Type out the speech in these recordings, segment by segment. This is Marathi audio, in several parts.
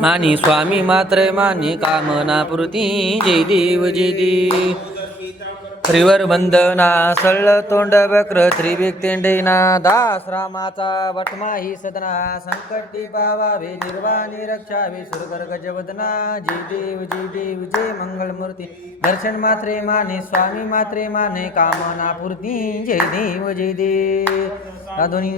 मानी स्वामी मात्र मानी कामना पूर्ती जय देव जय देव त्रिवर वंदना सळ तोंड वक्र त्रिविक्तेंडेना दास रामाचा वटमाही सदना संकटी पावावे निर्वाणी रक्षावे सुरगर गजवदना जय देव जय मंगलमूर्ती दर्शन मात्रे माने स्वामी मात्रे माने कामना पूर्ती जय देव अधुनी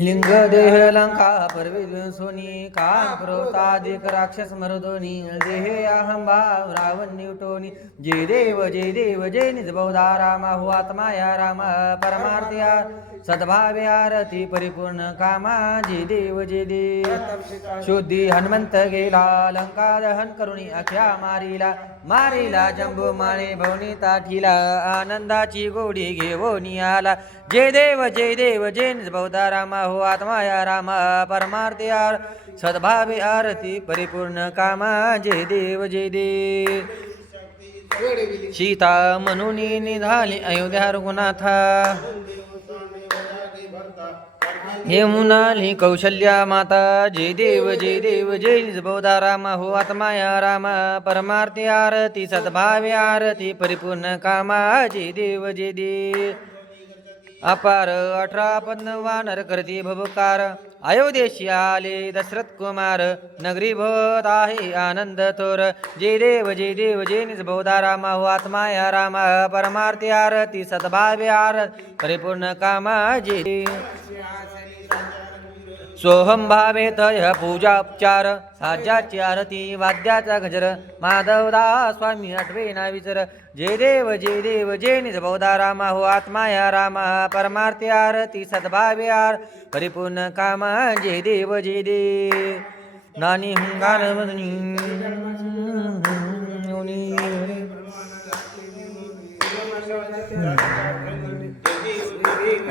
लिंग देह लंका परवे सोनी काम क्रोतादिक राक्षस मरुदोनी देह अहम भाव रावण निवटोनी जय देव जय निज बहुधा रामा हो आत्माया राम परमार्थया सद्भावे आरती परिपूर्ण कामा जय देव शुद्धी हनुमंत गेला लंका दहन करुणी अख्या मारीला जंबू माळे भवनी ताठीला आनंदाची गोडी घेवोनी आला जय देव जय निज बहुधा रामा हो आत्माया रामा परमार्थया सद्भावे आरती परिपूर्ण कामा जय देव सीता मनुनी निधाली अयोध्या रघुनाथा यमुनाली कौशल्या माता जय देव जय निज बहुधा रामा हो आत्माया रामा परमार्थी आरती सद्भावे आरती परिपूर्ण कामा जय देव अपार 18 पद्म वानर करती भवकार अयोध्येशी आले दशरथ कुमार नगरी भवत आहे आनंद थोर जय देव जय निज बहुधा रामा हो आत्माया रामा परमार्थी आरती सद्भावे आरती परिपूर्ण कामा जय सोहम भावे तय पूजापचार साज्याची आरती वाद्याचा गजर माधवदास स्वामी आठवे ना विचर जय देव जय निज बहुधा रामा हो आत्माया रामा परमार्थी आरती सद्भावे आर परिपूर्ण कामा जय देव नानी हुंगार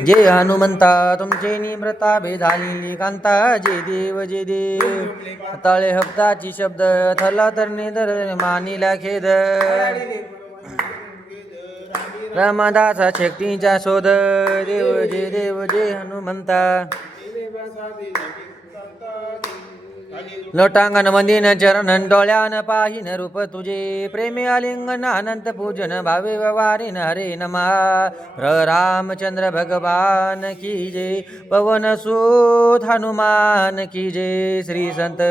जय हनुमंता तुमचे निम्रता भेदालेली कांता जय देव तळे हप्ताची शब्द थला तर निधर मानिला खेद रामदासा शक्तीचा शोध देव जय हनुमंता लोटांगण वंदिन चरण डोळ्यान पाहिन रूप तुझे प्रेमी आलिंगन अनंत पूजन भावे वारिन हरे नमा रामचंद्र भगवान की जय पवन सूत हनुमान की जय श्री संत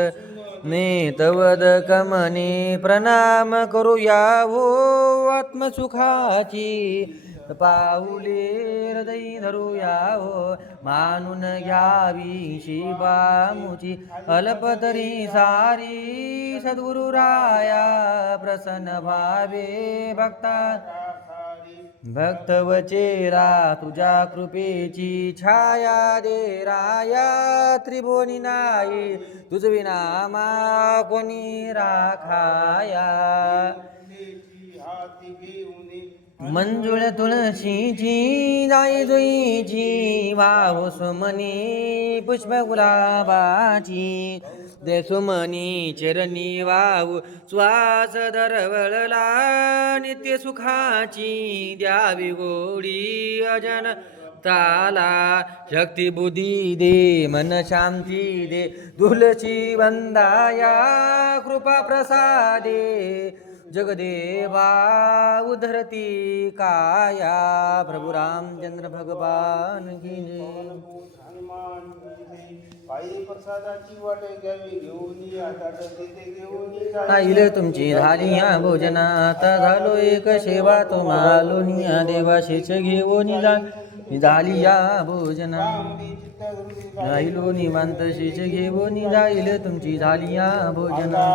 नेतवद कमने प्रणाम करूया हो आत्मसुखाची पाऊले हृदय धरूया हो मानून घ्यावी शिवामुची अल्पतरी सारी सद्गुरुराया प्रसन्न भावे भक्तवचेरा तुझ्या कृपेची छाया दे राया त्रिभुवनी नाही तुझ विनामा कोणी राखाया मंजुळ तुळशीची जाई जुईची वाहू सुमनी पुष्प गुलाबाची दे सुमनी चरणी वाहू श्वास दरवळला नित्य सुखाची द्यावी गोडी अजन ताला शक्ती बुद्धी दे मन शांती दे तुलसी वंदाया कृपा प्रसादे जगदेवा उधरती काया प्रभु रामचंद्र भगवान की जय तुमची झाली या भोजनात झालो एक सेवा तुम्हाला देवाशीच घेऊन झाली या भोजना राहिलो निवांत शेष घेऊन जाईल तुमची झाली या भोजना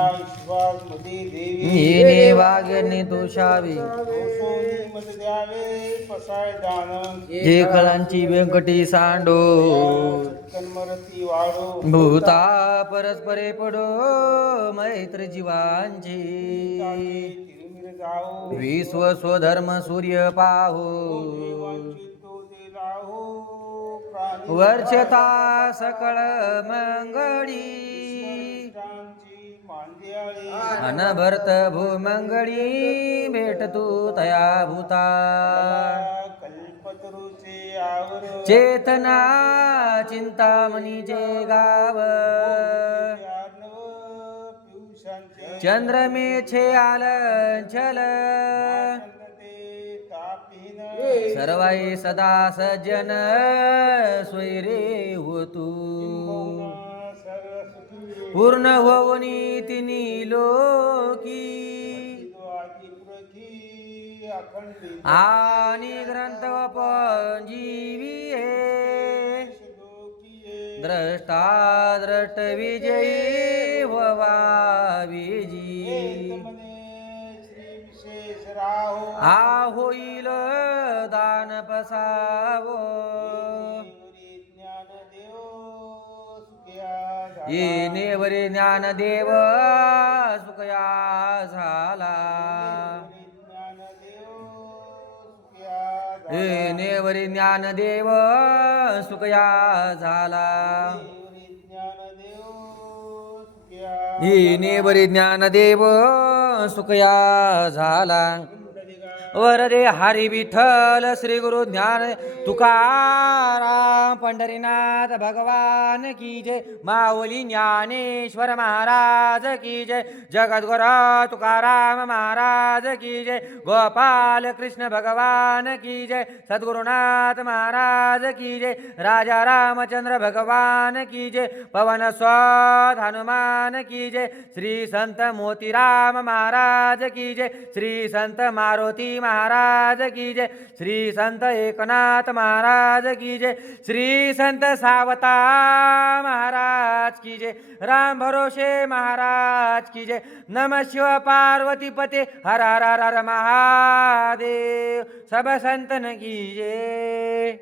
येणे वागणे तोषावे हे कळांची व्यंकटी सांडो भूता परस्परे पडो मैत्र जीवांची विश्व स्वधर्म सूर्य पाहो वर्षता सकळ मंगळी अनभरत भूमंगळी भेट तू तया भूता चेतना चिंतामणीचे गाव चंद्रमेछे आलंचल सर्वाई सदा सज्जन स्वैरे होतू पूर्ण होवनी तिनी लोकी आणि ग्रंथ पंजीवी द्रष्टा द्रष्ट विजयी व्हावा विजी हा होईल दान पसावो येणे वरे ज्ञानदेव सुखया झाला येणे वरे ज्ञानदेव सुखया झाला येणे वरे ज्ञानदेव सुखया झाला वरदे हरी विठ्ठल श्री गुरु ज्ञान तुकाराम पंढरीनाथ भगवान की जय माऊली ज्ञानेश्वर महाराज की जय जगद्गुरु तुकाराम महाराज की जय गोपाल कृष्ण भगवान की जय सद्गुरुनाथ महाराज की जय राजा रामचंद्र भगवान की जय पवन स्वाद हनुमान की जय श्री संत मोतीराम महाराज की जय श्री संत मारुति महाराज की जय श्री संत एकनाथ महाराज की जय श्री संत सावता महाराज की जय राम भरोसे महाराज की जय नमः शिव पार्वती पते हर हर हर महादेव सब संतन की जय।